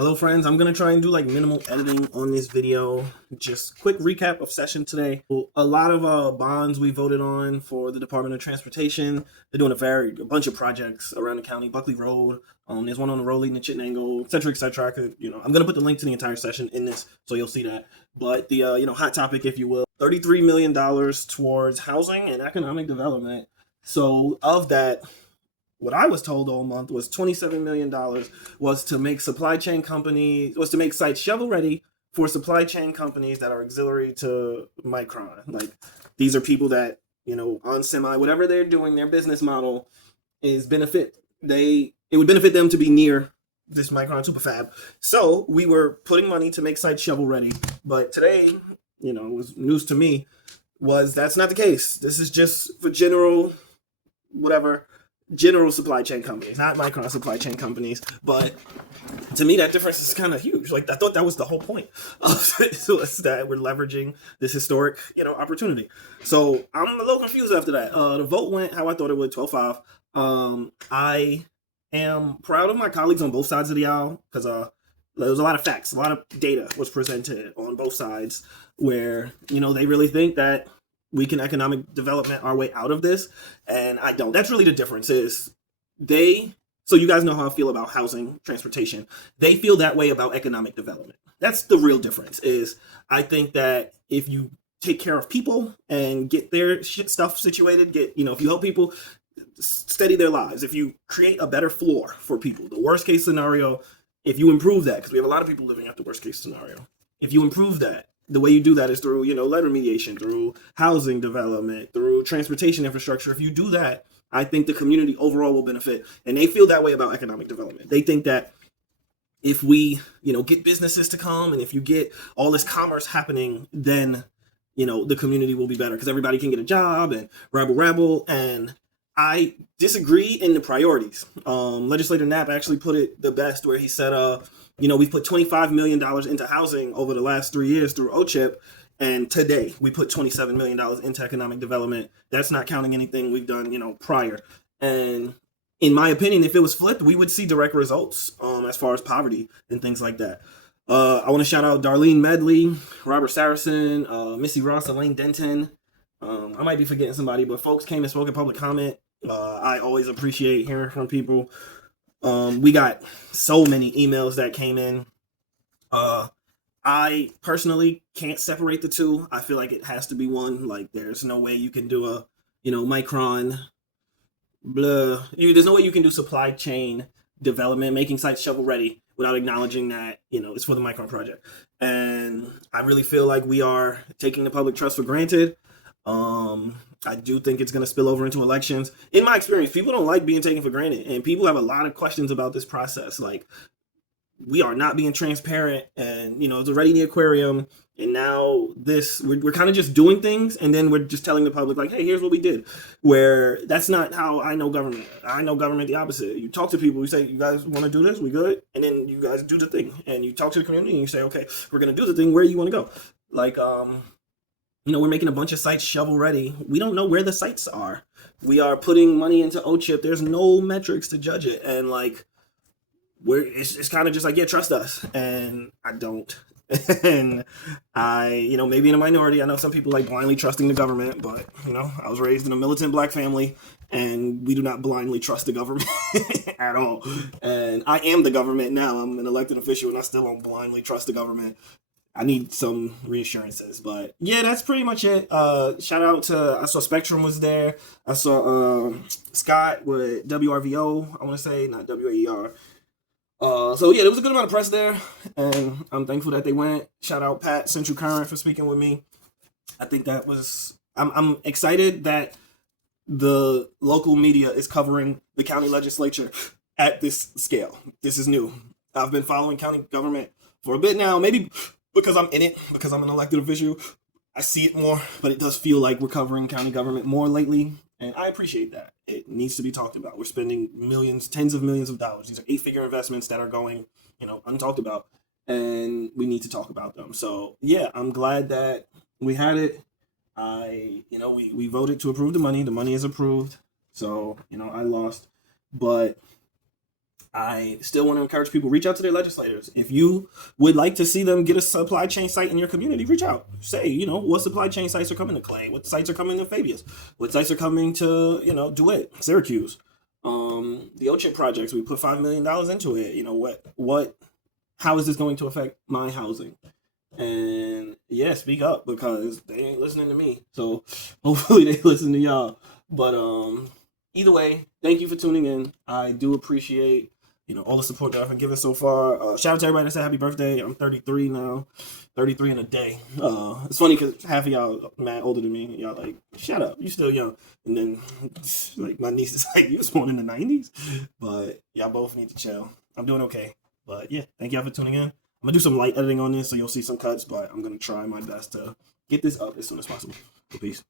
Hello friends, I'm gonna try and do like minimal editing on this video. Just quick recap of session today. A lot of bonds we voted on for the Department of Transportation. They're doing a bunch of projects around the county. Buckley Road, there's one on the road leading to Chittenango, etc., etc. I'm gonna put the link to the entire session in this, so you'll see that. But the hot topic, if you will, $33 million towards housing and economic development. So of that, what I was told all month was $27 million was to make sites shovel ready for supply chain companies that are auxiliary to Micron. Like, these are people that, on semi, whatever they're doing, their business model is it would benefit them to be near this Micron superfab. So we were putting money to make sites shovel ready. But today, it was news to me, was that's not the case. This is just for general supply chain companies, not Micron supply chain companies. But to me, that difference is kind of huge. Like, I thought that was the whole point of this, was that we're leveraging this historic, opportunity. So I'm a little confused after that. The vote went how I thought it would, 12-5. I am proud of my colleagues on both sides of the aisle, because there was a lot of facts, a lot of data was presented on both sides where, they really think that we can economic development our way out of this, and I don't. That's really the difference. So you guys know how I feel about housing, transportation. They feel that way about economic development. That's the real difference. Is I think that if you take care of people and get their stuff situated, if you help people steady their lives, if you create a better floor for people, the worst case scenario, if you improve that, because we have a lot of people living at the worst case scenario, if you improve that, the way you do that is through, lead remediation, through housing development, through transportation infrastructure. If you do that, I think the community overall will benefit. And they feel that way about economic development. They think that if we, get businesses to come, and if you get all this commerce happening, then, the community will be better because everybody can get a job and rabble. And I disagree in the priorities. Legislator Knapp actually put it the best, where he said, we've put $25 million into housing over the last 3 years through OCHIP, and today we put $27 million into economic development. That's not counting anything we've done, prior. And in my opinion, if it was flipped, we would see direct results as far as poverty and things like that. I want to shout out Darlene Medley, Robert Saracen, Missy Ross, Elaine Denton. I might be forgetting somebody, but folks came and spoke in public comment. I always appreciate hearing from people. We got so many emails that came in. I personally can't separate the two. I feel like it has to be one. Like, there's no way you can do a, Micron, blah. There's no way you can do supply chain development, making sites shovel ready, without acknowledging that, it's for the Micron project. And I really feel like we are taking the public trust for granted. I do think it's going to spill over into elections. In my experience, people don't like being taken for granted, and people have a lot of questions about this process. Like, we are not being transparent, and it's already the aquarium, and now we're kind of just doing things, and then we're just telling the public, like, hey, here's what we did. Where that's not how I know government. I know government the opposite. You talk to people, you say, you guys want to do this, we good, and then you guys do the thing, and you talk to the community, and you say, okay, we're going to do the thing, where you want to go. Like, we're making a bunch of sites shovel ready. We don't know where the sites are. We are putting money into OCHIP. There's no metrics to judge it. And like, it's kind of just like, yeah, trust us. And I don't. And I, maybe in a minority, I know some people like blindly trusting the government, but, I was raised in a militant black family, and we do not blindly trust the government at all. And I am the government now. I'm an elected official, and I still don't blindly trust the government. I need some reassurances, but yeah, that's pretty much it. Shout out to, I saw Spectrum was there. I saw Scott with WRVO, I want to say, not WAER. So yeah, there was a good amount of press there, and I'm thankful that they went. Shout out Pat, Central Current, for speaking with me. I think that was, I'm excited that the local media is covering the county legislature at this scale. This is new. I've been following county government for a bit now, maybe because I'm in it, because I'm an elected official. I see it more, but it does feel like we're covering county government more lately, and I appreciate that. It needs to be talked about. We're spending millions, tens of millions of dollars. These are 8-figure investments that are going, untalked about, and we need to talk about them. So yeah, I'm glad that we had it. We voted to approve the money. The money is approved. So, I lost, but I still want to encourage people, reach out to their legislators. If you would like to see them get a supply chain site in your community, reach out. Say, what supply chain sites are coming to Clay? What sites are coming to Fabius? What sites are coming to, DeWitt, Syracuse? The OCHIP projects, we put $5 million into it. How is this going to affect my housing? And yeah, speak up, because they ain't listening to me. So hopefully they listen to y'all. But either way, thank you for tuning in. I do appreciate all the support that I've been given so far. Shout out to everybody that said happy birthday. I'm 33 now, 33 in a day. It's funny because half of y'all mad older than me. Y'all like, shut up, you still young. And then like my niece is like, you was born in the 90s. But y'all both need to chill. I'm doing okay. But yeah, thank y'all for tuning in. I'm gonna do some light editing on this, so you'll see some cuts, but I'm gonna try my best to get this up as soon as possible. So peace.